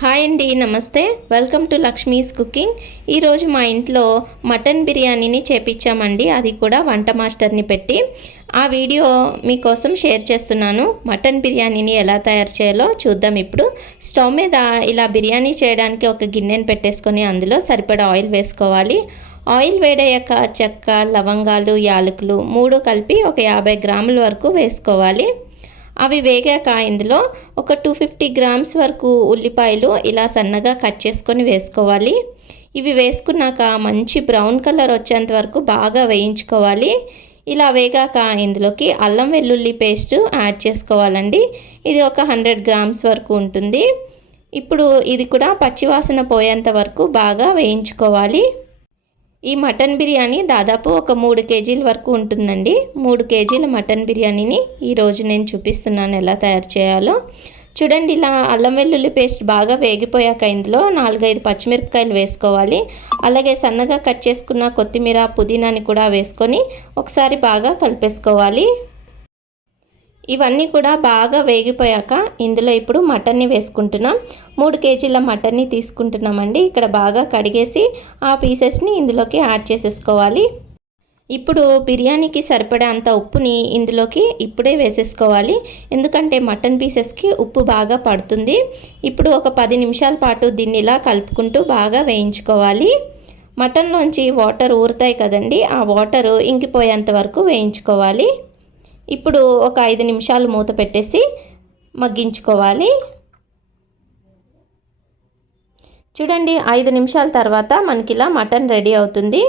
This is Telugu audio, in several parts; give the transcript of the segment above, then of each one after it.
హాయ్ అండి నమస్తే. వెల్కమ్ టు లక్ష్మీస్ కుకింగ్ ఈరోజు మా ఇంట్లో మటన్ బిర్యానీని చేపించామండి అది కూడా వంట మాస్టర్ని పెట్టి. ఆ వీడియో మీకోసం షేర్ చేస్తున్నాను. మటన్ బిర్యానీని ఎలా తయారు చేయాలో చూద్దాం ఇప్పుడు. స్టవ్ మీద ఇలా బిర్యానీ చేయడానికి ఒక గిన్నెని పెట్టేసుకొని అందులో సరిపడా ఆయిల్ వేసుకోవాలి. ఆయిల్ వేడయ్యాక చెక్క లవంగాలు యాలకులు మూడు కలిపి ఒక యాభై గ్రాముల వరకు వేసుకోవాలి. అవి వేగాక ఇందులో ఒక టూ ఫిఫ్టీ గ్రామ్స్ వరకు ఉల్లిపాయలు ఇలా సన్నగా కట్ చేసుకొని వేసుకోవాలి. ఇవి వేసుకున్నాక మంచి బ్రౌన్ కలర్ వచ్చేంత వరకు బాగా వేయించుకోవాలి. ఇలా వేగాక ఇందులోకి అల్లం వెల్లుల్లి పేస్ట్ యాడ్ చేసుకోవాలండి. ఇది ఒక హండ్రెడ్ గ్రామ్స్ వరకు ఉంటుంది. ఇప్పుడు ఇది కూడా పచ్చివాసన పోయేంత వరకు బాగా వేయించుకోవాలి. ఈ మటన్ బిర్యానీ దాదాపు ఒక మూడు కేజీల వరకు ఉంటుందండి. మూడు కేజీల మటన్ బిర్యానీని ఈరోజు నేను చూపిస్తున్నాను ఎలా తయారు చేయాలో. చూడండి ఇలా అల్లం వెల్లుల్లి పేస్ట్ బాగా వేగిపోయాక ఇందులో నాలుగైదు పచ్చిమిరపకాయలు వేసుకోవాలి. అలాగే సన్నగా కట్ చేసుకున్న కొత్తిమీర పుదీనాని కూడా వేసుకొని ఒకసారి బాగా కలిపేసుకోవాలి. ఇవన్నీ కూడా బాగా వేగిపోయాక ఇందులో ఇప్పుడు మటన్ని వేసుకుంటున్నాం. మూడు కేజీల మటన్ని తీసుకుంటున్నామండి. ఇక్కడ బాగా కడిగేసి ఆ పీసెస్ని ఇందులోకి యాడ్ చేసేసుకోవాలి. ఇప్పుడు బిర్యానీకి సరిపడే అంత ఉప్పుని ఇందులోకి ఇప్పుడే వేసేసుకోవాలి. ఎందుకంటే మటన్ పీసెస్కి ఉప్పు బాగా పడుతుంది. ఇప్పుడు ఒక పది నిమిషాల పాటు దీన్ని ఇలా కలుపుకుంటూ బాగా వేయించుకోవాలి. మటన్లోంచి వాటర్ ఊరుతాయి కదండి. ఆ వాటర్ ఇంకిపోయేంత వరకు వేయించుకోవాలి. ఇప్పుడు ఒక ఐదు నిమిషాలు మూత పెట్టేసి మగ్గించుకోవాలి. చూడండి ఐదు నిమిషాల తర్వాత మనకి ఇలా మటన్ రెడీ అవుతుంది.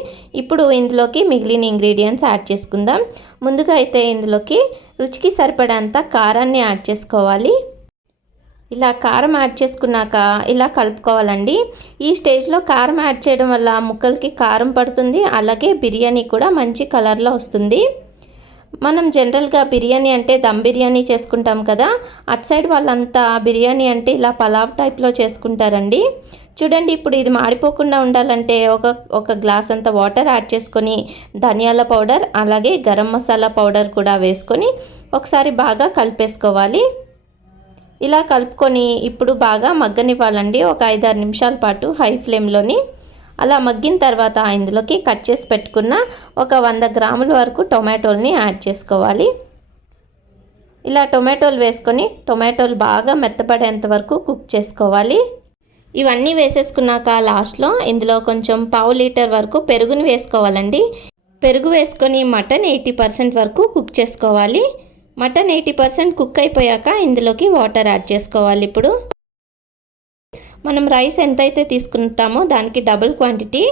ఇప్పుడు ఇందులోకి మిగిలిన ఇంగ్రీడియంట్స్ యాడ్ చేసుకుందాం. ముందుగా అయితే ఇందులోకి రుచికి సరిపడేంత కారాన్ని యాడ్ చేసుకోవాలి. ఇలా కారం యాడ్ చేసుకున్నాక ఇలా కలుపుకోవాలండి. ఈ స్టేజ్లో కారం యాడ్ చేయడం వల్ల ముక్కలకి కారం పడుతుంది అలాగే బిర్యానీ కూడా మంచి కలర్లో వస్తుంది. మనం జనరల్గా బిర్యానీ అంటే దమ్ బిర్యానీ చేసుకుంటాం కదా అట్ సైడ్ వాళ్ళంతా బిర్యానీ అంటే ఇలా పలావ్ టైప్లో చేసుకుంటారండి. చూడండి ఇప్పుడు ఇది మాడిపోకుండా ఉండాలంటే ఒక ఒక గ్లాస్ అంత వాటర్ యాడ్ చేసుకొని ధనియాల పౌడర్ అలాగే గరం మసాలా పౌడర్ కూడా వేసుకొని ఒకసారి బాగా కలిపేసుకోవాలి. ఇలా కలుపుకొని ఇప్పుడు బాగా మగ్గనివ్వాలండి ఒక ఐదారు నిమిషాల పాటు హై ఫ్లేమ్లోని. అలా మగ్గిన తర్వాత ఇందులోకి కట్ చేసి పెట్టుకున్న ఒక వంద గ్రాముల వరకు టొమాటోల్ని యాడ్ చేసుకోవాలి. ఇలా టొమాటోలు వేసుకొని టొమాటోలు బాగా మెత్తపడేంత వరకు కుక్ చేసుకోవాలి. ఇవన్నీ వేసేసుకున్నాక లాస్ట్లో ఇందులో కొంచెం పావు లీటర్ వరకు పెరుగుని వేసుకోవాలండి. పెరుగు వేసుకొని మటన్ ఎయిటీ పర్సెంట్ వరకు కుక్ చేసుకోవాలి. మటన్ ఎయిటీ పర్సెంట్ కుక్ అయిపోయాక ఇందులోకి వాటర్ యాడ్ చేసుకోవాలి ఇప్పుడు. మనం రైస్ ఎంతైతే తీసుకుంటామో దానికి డబుల్ క్వాంటిటీ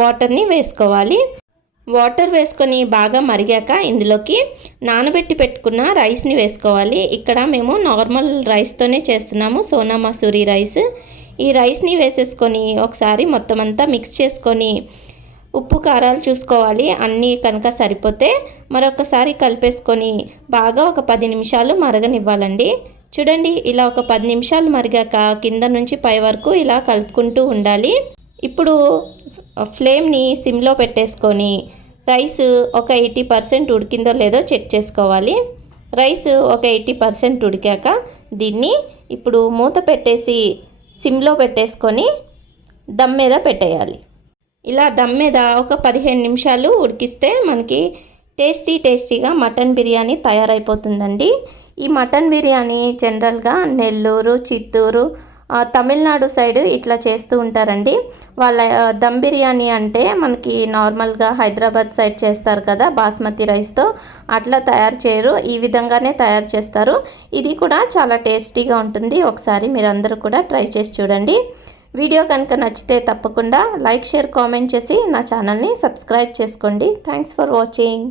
వాటర్ని వేసుకోవాలి. వాటర్ వేసుకొని బాగా మరిగాక ఇందులోకి నానబెట్టి పెట్టుకున్న రైస్ని వేసుకోవాలి. ఇక్కడ మేము నార్మల్ రైస్తోనే చేస్తున్నాము సోనా మసూరి రైస్. ఈ రైస్ని వేసేసుకొని ఒకసారి మొత్తం అంతా మిక్స్ చేసుకొని ఉప్పు కారాలు చూసుకోవాలి. అన్నీ కనుక సరిపోతే మరొకసారి కలిపేసుకొని బాగా ఒక పది నిమిషాలు మరగనివ్వాలండి. చూడండి ఇలా ఒక పది నిమిషాలు మరిగాక కింద నుంచి పై వరకు ఇలా కలుపుకుంటూ ఉండాలి. ఇప్పుడు ఫ్లేమ్ని సిమ్లో పెట్టేసుకొని రైస్ ఒక ఎయిటీ పర్సెంట్ ఉడికిందో లేదో చెక్ చేసుకోవాలి. రైస్ ఒక ఎయిటీ పర్సెంట్ ఉడికాక దీన్ని ఇప్పుడు మూత పెట్టేసి సిమ్లో పెట్టేసుకొని దమ్ మీద పెట్టేయాలి. ఇలా దమ్ మీద ఒక పదిహేను నిమిషాలు ఉడికిస్తే మనకి టేస్టీ టేస్టీగా మటన్ బిర్యానీ తయారైపోతుందండి. ఈ మటన్ బిర్యానీ జనరల్గా నెల్లూరు చిత్తూరు తమిళనాడు సైడ్ ఇట్లా చేస్తూ ఉంటారండి. వాళ్ళ దమ్ బిర్యానీ అంటే మనకి నార్మల్గా హైదరాబాద్ సైడ్ చేస్తారు కదా బాస్మతి రైస్తో అట్లా తయారు చేయరు. ఈ విధంగానే తయారు చేస్తారు. ఇది కూడా చాలా టేస్టీగా ఉంటుంది. ఒకసారి మీరందరూ కూడా ట్రై చేసి చూడండి. వీడియో కనుక నచ్చితే తప్పకుండా లైక్ షేర్ కామెంట్ చేసి నా ఛానల్ని సబ్స్క్రైబ్ చేసుకోండి. Thanks for watching.